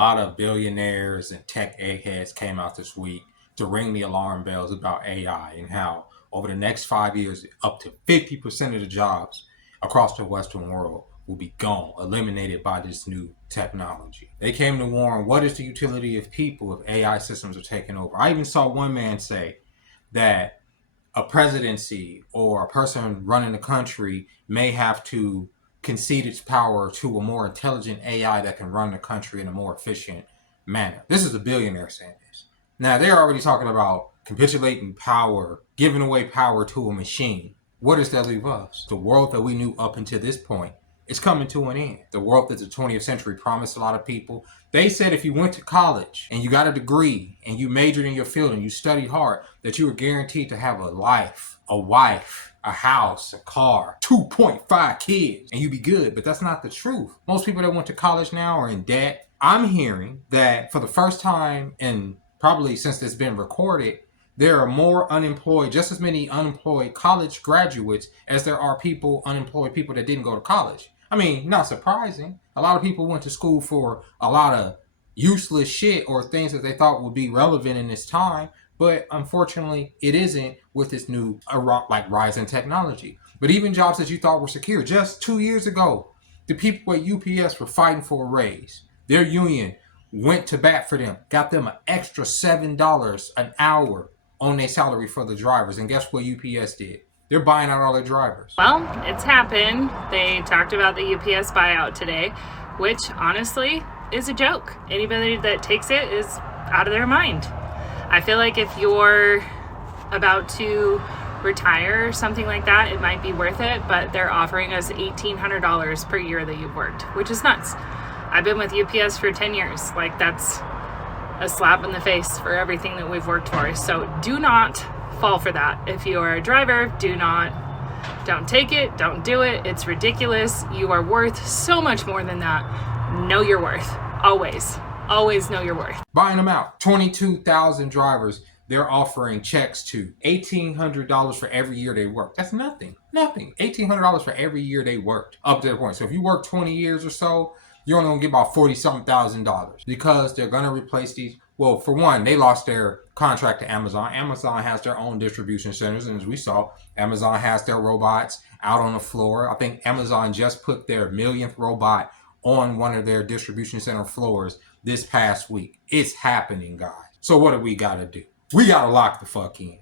lot of billionaires and tech eggheads came out this week to ring the alarm bells about AI and how over the next 5 years, up to 50% of the jobs across the Western world will be gone, eliminated by this new technology. They came to warn, what is the utility of people if AI systems are taking over? I even saw one man say that a presidency or a person running the country may have to concede its power to a more intelligent AI that can run the country in a more efficient manner. This is a billionaire saying this. Now, they're already talking about capitulating power, giving away power to a machine. What does that leave us? The world that we knew up until this point is coming to an end. The world that the 20th century promised a lot of people. They said if you went to college and you got a degree and you majored in your field and you studied hard, that you were guaranteed to have a life, a wife, a house, a car, 2.5 kids, and you'd be good. But that's not the truth. Most people that went to college now are in debt. I'm hearing that for the first time in probably since it's been recorded, there are more unemployed, just as many unemployed college graduates as there are unemployed people that didn't go to college. I mean, not surprising. A lot of people went to school for a lot of useless shit or things that they thought would be relevant in this time. But unfortunately, it isn't with this new rise in technology. But even jobs that you thought were secure, just 2 years ago, the people at UPS were fighting for a raise. Their union went to bat for them, got them an extra $7 an hour on their salary for the drivers. And guess what UPS did? They're buying out all their drivers. Well, it's happened. They talked about the UPS buyout today, which honestly is a joke. Anybody that takes it is out of their mind. I feel like if you're about to retire or something like that, it might be worth it, but they're offering us $1,800 per year that you've worked, which is nuts. I've been with UPS for 10 years. Like, that's a slap in the face for everything that we've worked for. So do not fall for that. If you are a driver, don't take it, don't do it. It's ridiculous. You are worth so much more than that. Know your worth. Always know your worth. Buying them out. 22,000 drivers they're offering checks to. $1,800 for every year they work. That's nothing. $1,800 for every year they worked up to that point. So if you work 20 years or so, you're only gonna get about $40-something thousand because they're gonna replace these. Well, for one, they lost their contract to Amazon. Amazon has their own distribution centers, and as we saw, Amazon has their robots out on the floor. I think Amazon just put their millionth robot on one of their distribution center floors this past week. It's happening, guys. So what do we gotta do? We gotta lock the fuck in.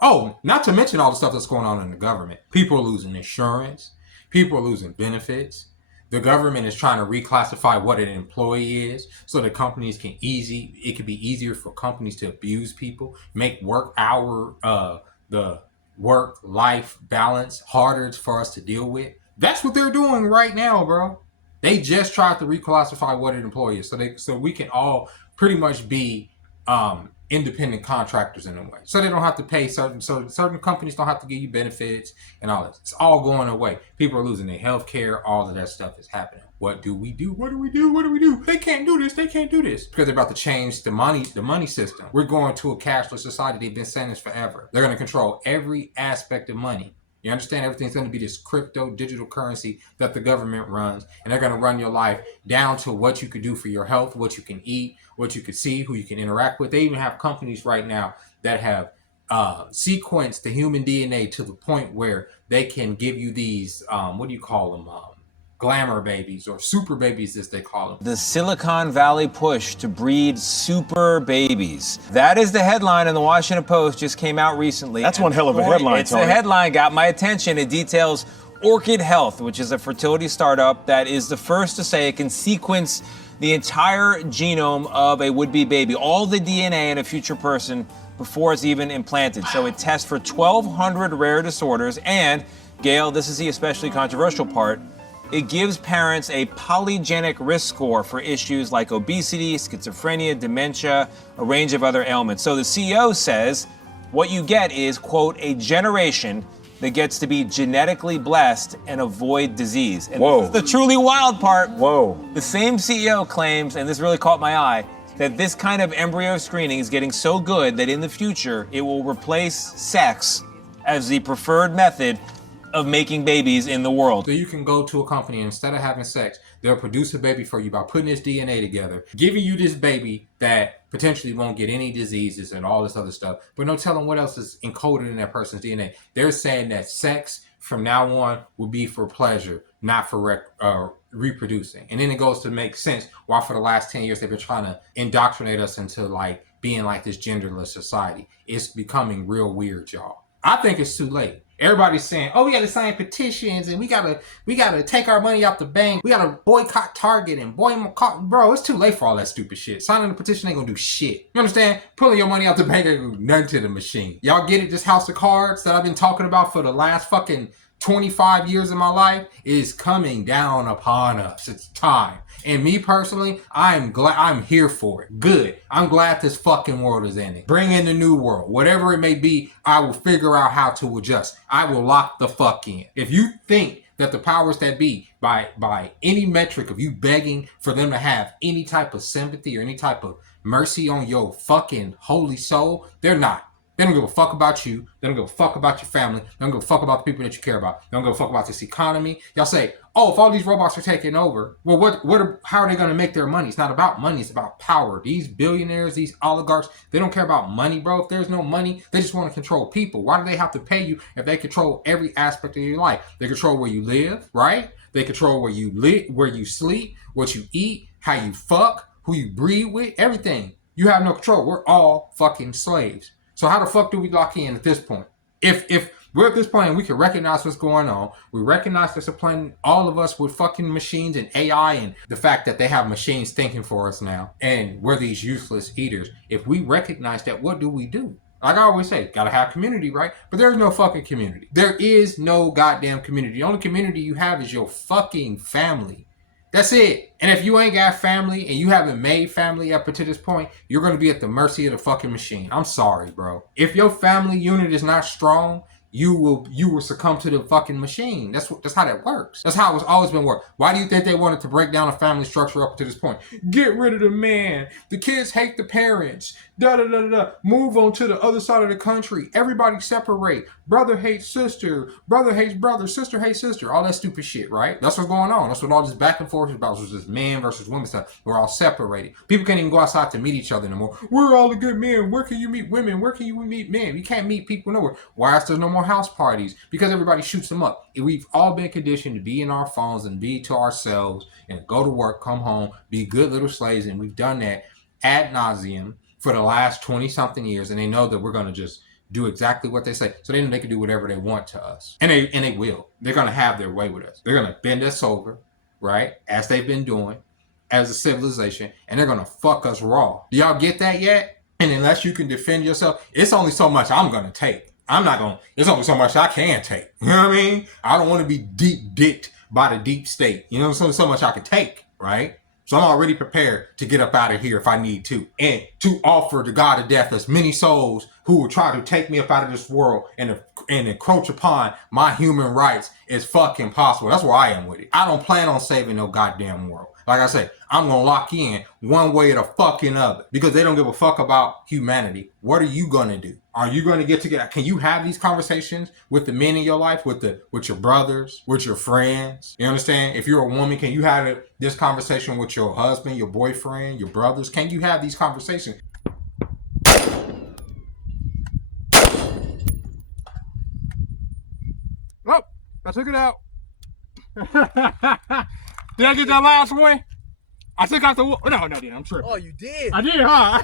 Oh, not to mention all the stuff that's going on in the government. People are losing insurance. People are losing benefits. The government is trying to reclassify what an employee is so that companies it could be easier for companies to abuse people, make the work-life balance harder for us to deal with. That's what they're doing right now, bro. They just tried to reclassify what an employee is so we can all pretty much be independent contractors in a way. So they don't have to pay certain companies don't have to give you benefits and all this. It's all going away. People are losing their health care. All of that stuff is happening. What do we do? They can't do this. Because they're about to change the money system. We're going to a cashless society. They've been saying this forever. They're going to control every aspect of money. You understand? Everything's going to be this crypto digital currency that the government runs, and they're going to run your life down to what you could do for your health, what you can eat, what you can see, who you can interact with. They even have companies right now that have sequenced the human DNA to the point where they can give you these, what do you call them? Glamour babies or super babies as they call them. The Silicon Valley push to breed super babies. That is the headline in the Washington Post, just came out recently. That's one hell of a headline, It's the headline, got my attention. It details Orchid Health, which is a fertility startup that is the first to say it can sequence the entire genome of a would-be baby, all the DNA in a future person before it's even implanted. So it tests for 1,200 rare disorders and, Gail, this is the especially controversial part, it gives parents a polygenic risk score for issues like obesity, schizophrenia, dementia, a range of other ailments. So the CEO says what you get is, quote, a generation that gets to be genetically blessed and avoid disease. And this is the truly wild part. The same CEO claims, and this really caught my eye, that this kind of embryo screening is getting so good that in the future it will replace sex as the preferred method of making babies in the world. So you can go to a company and instead of having sex, they'll produce a baby for you by putting this DNA together, giving you this baby that potentially won't get any diseases and all this other stuff, but no telling what else is encoded in that person's DNA. They're saying that sex from now on will be for pleasure, not for reproducing. And then it goes to make sense why for the last 10 years they've been trying to indoctrinate us into like being like this genderless society. It's becoming real weird, y'all. I think it's too late. Everybody's saying, "Oh, we got to sign petitions and we gotta take our money out the bank. We gotta boycott Target and boycott." Bro, it's too late for all that stupid shit. Signing a petition ain't gonna do shit. You understand? Pulling your money out the bank ain't gonna do nothing to the machine. Y'all get it? This house of cards that I've been talking about for the last fucking 25 years of my life is coming down upon us. It's time. And me personally, I'm glad, I'm here for it. Good. I'm glad this fucking world is ending. Bring in the new world. Whatever it may be, I will figure out how to adjust. I will lock the fuck in. If you think that the powers that be, by any metric of you begging for them to have any type of sympathy or any type of mercy on your fucking holy soul, they're not. They don't give a fuck about you. They don't give a fuck about your family. They don't give a fuck about the people that you care about. They don't give a fuck about this economy. Y'all say, "Oh, if all these robots are taking over, well, how are they going to make their money?" It's not about money. It's about power. These billionaires, these oligarchs, they don't care about money, bro. If there's no money, they just want to control people. Why do they have to pay you if they control every aspect of your life? They control where you live, right? They control where you live, where you sleep, what you eat, how you fuck, who you breed with, everything. You have no control. We're all fucking slaves. So how the fuck do we lock in at this point? If we're at this point and we can recognize what's going on, we recognize there's a plan, all of us with fucking machines and AI and the fact that they have machines thinking for us now, and we're these useless eaters. If we recognize that, what do we do? Like I always say, gotta have community, right? But there's no fucking community. There is no goddamn community. The only community you have is your fucking family. That's it. And if you ain't got family and you haven't made family up to this point, you're going to be at the mercy of the fucking machine. I'm sorry, bro. If your family unit is not strong, you will succumb to the fucking machine. That's how that works. That's how it's always been worked. Why do you think they wanted to break down a family structure up to this point? Get rid of the man. The kids hate the parents. Da da da da. Move on to the other side of the country. Everybody separate. Brother hates sister. Brother hates brother. Sister hates sister. All that stupid shit, right? That's what's going on. That's what all this back and forth is about. It's just men versus women stuff. We're all separated. People can't even go outside to meet each other anymore. We're all the good men. Where can you meet women? Where can you meet men? You can't meet people nowhere. Why is there no more house parties? Because everybody shoots them up. We've all been conditioned to be in our phones and be to ourselves and go to work, come home, be good little slaves. And we've done that ad nauseum for the last 20 something years. And they know that we're going to just do exactly what they say. So they know they can do whatever they want to us. And they will. They're going to have their way with us. They're going to bend us over, right? As they've been doing as a civilization. And they're going to fuck us raw. Do y'all get that yet? And unless you can defend yourself, it's only so much I'm going to take. There's only so much I can take. You know what I mean? I don't want to be deep dicked by the deep state. You know, there's only so much I can take, right? So I'm already prepared to get up out of here if I need to. And to offer the God of death as many souls who will try to take me up out of this world and encroach upon my human rights is fucking possible. That's where I am with it. I don't plan on saving no goddamn world. Like I say, I'm going to lock in one way or the fucking other because they don't give a fuck about humanity. What are you going to do? Are you going to get together? Can you have these conversations with the men in your life, with your brothers, with your friends? You understand? If you're a woman, can you have this conversation with your husband, your boyfriend, your brothers? Can you have these conversations? Oh, I took it out. Did I get that last one? I took out the... No, I didn't. I'm tripping. Oh, you did? I did, huh?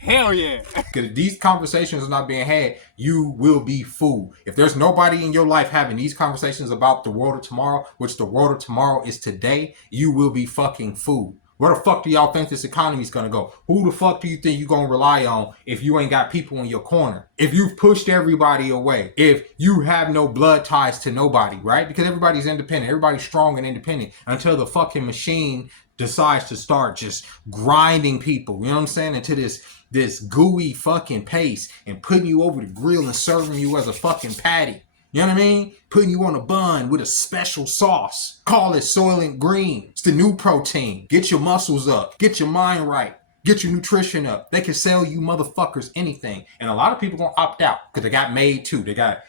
Hell yeah. Because if these conversations are not being had, you will be fooled. If there's nobody in your life having these conversations about the world of tomorrow, which the world of tomorrow is today, you will be fucking fooled. Where the fuck do y'all think this economy is going to go? Who the fuck do you think you're going to rely on if you ain't got people in your corner? If you've pushed everybody away, if you have no blood ties to nobody, right? Because everybody's independent. Everybody's strong and independent until the fucking machine decides to start just grinding people, you know what I'm saying? Into this gooey fucking paste and putting you over the grill and serving you as a fucking patty. You know what I mean? Putting you on a bun with a special sauce. Call it Soylent Green. It's the new protein. Get your muscles up. Get your mind right. Get your nutrition up. They can sell you motherfuckers anything. And a lot of people gonna opt out because they got made too. They got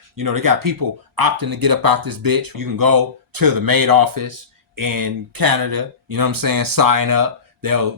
people opting to get up out this bitch. You can go to the maid office in Canada, you know what I'm saying, sign up. They'll,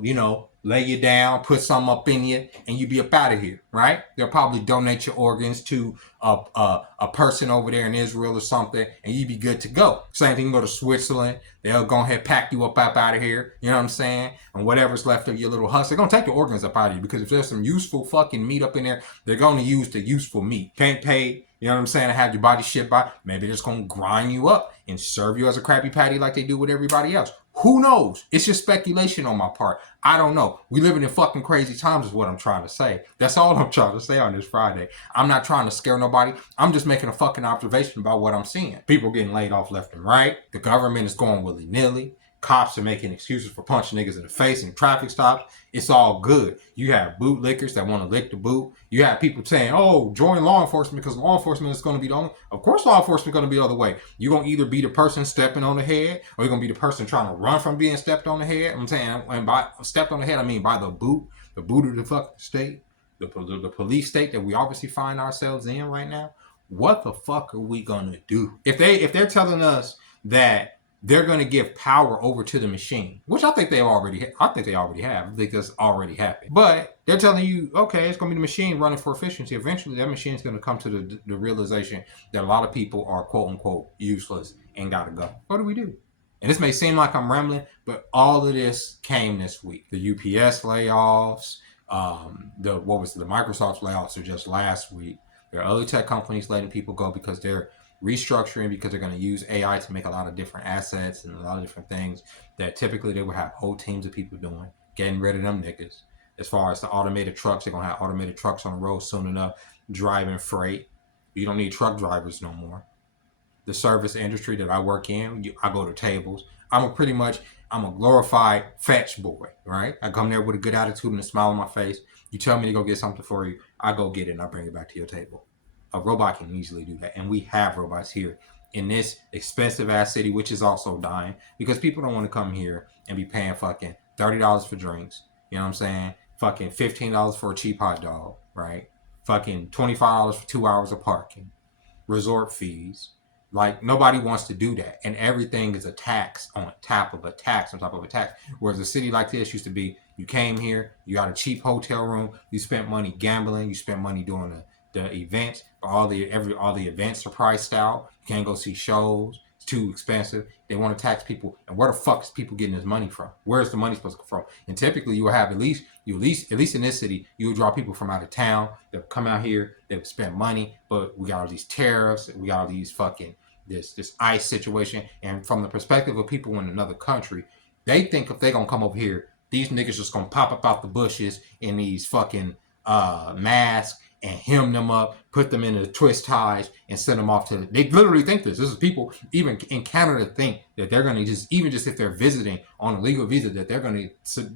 lay you down, put something up in you, and you be up out of here, right? They'll probably donate your organs to a person over there in Israel or something, and you be good to go. Same thing, you go to Switzerland, they'll go ahead, pack you up out of here, you know what I'm saying? And whatever's left of your little husk, they're gonna take the organs up out of you, because if there's some useful fucking meat up in there, they're gonna use the useful meat. Can't pay, you know what I'm saying, to have your body shipped by. Maybe they're just gonna grind you up and serve you as a Krabby Patty like they do with everybody else. Who knows? It's just speculation on my part. I don't know. We living in fucking crazy times is what I'm trying to say. That's all I'm trying to say on this Friday. I'm not trying to scare nobody. I'm just making a fucking observation about what I'm seeing. People getting laid off left and right. The government is going willy-nilly. Cops are making excuses for punching niggas in the face in traffic stops. It's all good. You have bootlickers that want to lick the boot. You have people saying, oh, join law enforcement because law enforcement is going to be the only. Of course, law enforcement is going to be the other way. You're going to either be the person stepping on the head or you're going to be the person trying to run from being stepped on the head. I'm saying, and by stepped on the head, I mean by the boot of the fucking state, the police state that we obviously find ourselves in right now. What the fuck are we going to do? If they're telling us that they're going to give power over to the machine, which I think they already have. I think that's already happened. But they're telling you, okay, it's going to be the machine running for efficiency. Eventually, that machine is going to come to the realization that a lot of people are quote unquote useless and got to go. What do we do? And this may seem like I'm rambling, but all of this came this week. The UPS layoffs, the Microsoft layoffs are just last week. There are other tech companies letting people go because they're restructuring, because they're going to use AI to make a lot of different assets and a lot of different things that typically they would have whole teams of people doing, getting rid of them niggas. As far as the automated trucks, they're going to have automated trucks on the road soon enough, driving freight. You don't need truck drivers no more. The service industry that I work in, I go to tables. I'm a glorified fetch boy, right? I come there with a good attitude and a smile on my face. You tell me to go get something for you, I go get it and I bring it back to your table. A robot can easily do that. And we have robots here in this expensive ass city, which is also dying because people don't want to come here and be paying fucking $30 for drinks. You know what I'm saying? Fucking $15 for a cheap hot dog, right? Fucking $25 for 2 hours of parking, resort fees. Like, nobody wants to do that. And everything is a tax on top of a tax on top of a tax. Whereas a city like this used to be, you came here, you got a cheap hotel room, you spent money gambling, you spent money doing the events. All the events are priced out. You can't go see shows. It's too expensive. They want to tax people. And where the fuck is people getting this money from? Where's the money supposed to come from? And typically you will have at least in this city, you would draw people from out of town that come out here, they would spend money, but we got all these tariffs, we got all these fucking this ICE situation. And from the perspective of people in another country, they think if they're gonna come over here, these niggas just gonna pop up out the bushes in these fucking masks and hem them up, put them in the twist ties, and send them off to. They literally think this. This is people even in Canada think that they're gonna just if they're visiting on a legal visa, that they're gonna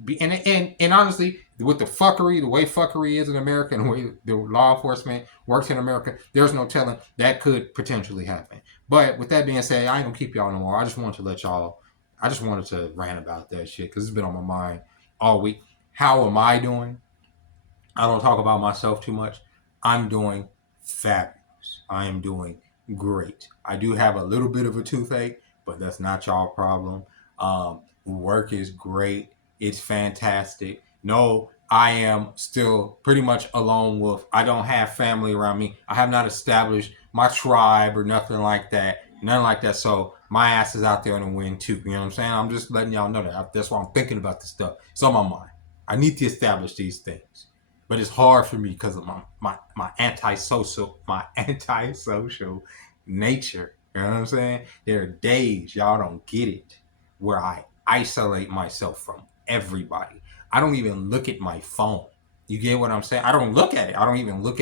be. And honestly, with the way fuckery is in America, and the way the law enforcement works in America, there's no telling that could potentially happen. But with that being said, I ain't gonna keep y'all no more. I just wanted to rant about that shit because it's been on my mind all week. How am I doing? I don't talk about myself too much. I'm doing fabulous. I am doing great. I do have a little bit of a toothache, but that's not y'all problem. Work is great. It's fantastic. No, I am still pretty much a lone wolf. I don't have family around me. I have not established my tribe or nothing like that. Nothing like that. So my ass is out there in the wind too. You know what I'm saying? I'm just letting y'all know that. That's why I'm thinking about this stuff. It's on my mind. I need to establish these things. But it's hard for me because of my antisocial nature. You know what I'm saying? There are days, y'all don't get it, where I isolate myself from everybody. I don't even look at my phone. You get what I'm saying? I don't look at it. I don't look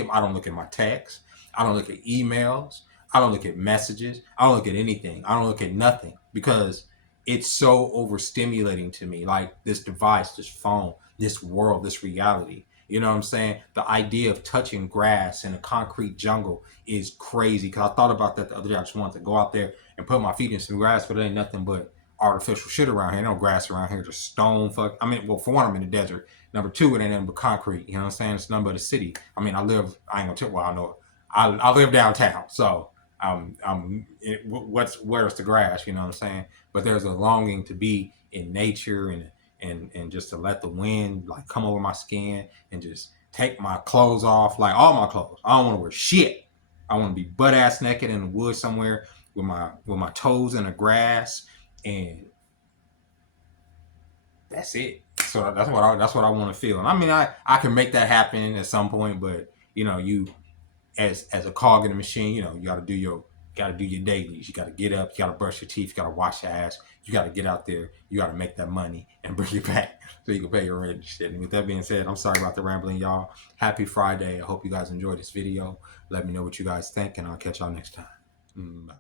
at my texts. I don't look at emails. I don't look at messages. I don't look at anything. I don't look at nothing because it's so overstimulating to me. Like this device, this phone, this world, this reality. You know what I'm saying? The idea of touching grass in a concrete jungle is crazy. Because I thought about that the other day. I just wanted to go out there and put my feet in some grass, but it ain't nothing but artificial shit around here. No grass around here, just stone fuck. I mean, well, for one, I'm in the desert. Number two, it ain't nothing but concrete. You know what I'm saying? It's nothing but a city. I mean, I ain't gonna tell. Well, I know. I live downtown, so where's the grass? You know what I'm saying? But there's a longing to be in nature and just to let the wind like come over my skin and just take my clothes off, like all my clothes. I don't want to wear shit. I want to be butt ass naked in the woods somewhere with my toes in the grass, and that's it. So that's what I want to feel. And I mean, I can make that happen at some point, but you as a cog in the machine, you got to do your dailies. You got to get up, you got to brush your teeth, you got to wash your ass, you got to get out there, you got to make that money and bring it back so you can pay your rent and shit. And with that being said, I'm sorry about the rambling, y'all. Happy Friday. I hope you guys enjoyed this video. Let me know what you guys think, and I'll catch y'all next time. Bye.